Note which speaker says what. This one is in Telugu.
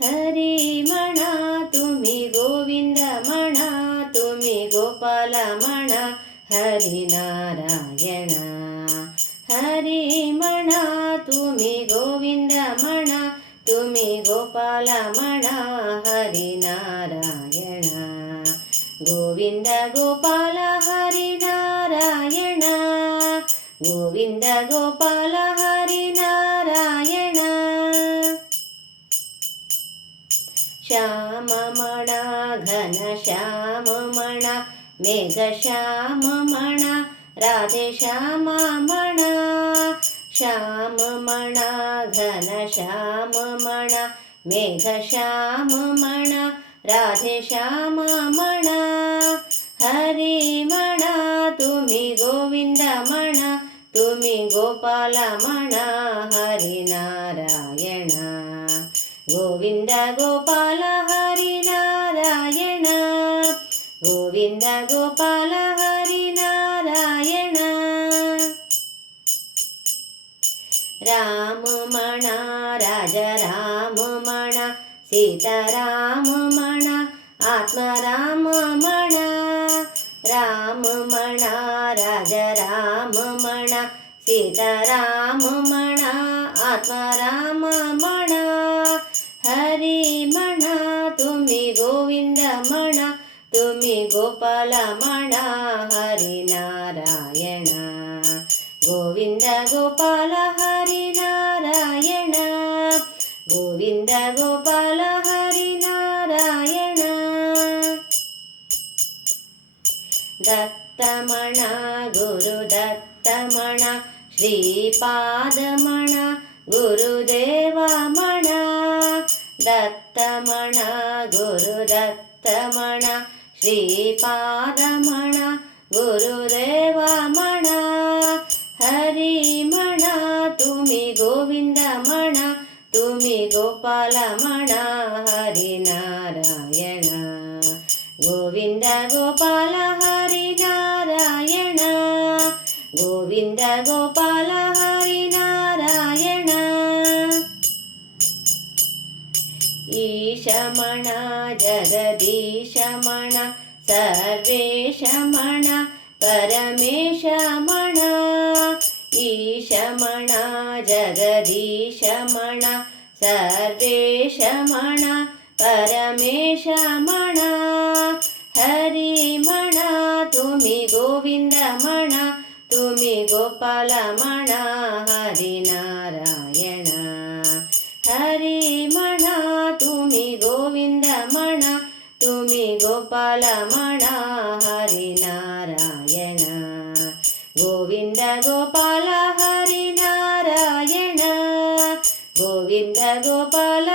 Speaker 1: ಹರಿ ಮಣ ತುಮಿ ಗೋವಿಂದ ಮಣ ತುಮಿ ಗೋಪಾಲ ಮಣ ಹರಿ ನಾರಾಯಣ ಹರಿ ಮಣ ತುಮಿ ಗೋವಿಂದ ಮಣ ತುಮಿ ಗೋಪಾಲ ಮಣ ಹರಿ ನಾರಾಯಣ ಗೋವಿಂದ ಗೋಪಾಲ ಹರಿ ನಾರಾಯಣ ಗೋವಿಂದ ಗೋಪಾಲ श्याम म्हणा घन श्याम म्हणा मेघ श्याम म्हणा राधे श्याम म्हणा श्याम म्हणा घन श्याम म्हणा मेघ श्याम म्हणा राधे श्याम म्हणा हरी म्हणा तुम्ही गोविंद म्हणा तुम्ही गोपाला म्हणा हरी గోవింద గోపాల హరి నారాయణ గోవింద గోపాల హరి నారాయణ రామమణ రాజ రామమణ సీతారామమణ ఆత్మరామమణ. రామమణ రాజ రామమణ సీతారామమణ ఆత్మరామమణ. ഗോപാലമണ ഹരിനാരായണ ഗോവിന്ദ ഗോപാല ഹരിനാരായണ ഗോവിന്ദ ഗോപാല ഹരിനാരായണ ദത്തമണ ഗുരു ദത്തമണ. ശ്രീപാദമണ ഗുരുദേവമണ ദത്തമണ ഗുരു ദത്തമണ. ಶ್ರೀಪಾದಮಣ ಗುರುದೇವಮಣ ಹರಿಮಣ ತುಮಿ ಗೋವಿಂದಮಣ ತುಮಿ ಗೋಪಾಲಮಣ ಹರಿನಾರಾಯಣ ಗೋವಿಂದ ಗೋಪಾಲ ಹರಿನಾರಾಯಣ ಗೋವಿಂದ ಗೋಪಾಲ ईशमण जगदीशमण सर्वेशमण परमेशमण। ईशमण जगदीशमण सर्वेशमण परमेशमण। हरि गोविंद म्हणा तुम्ही गोपाल म्हणा हरी नारायण गोविंद गोपाल हरी नारायण गोविंद गोपाल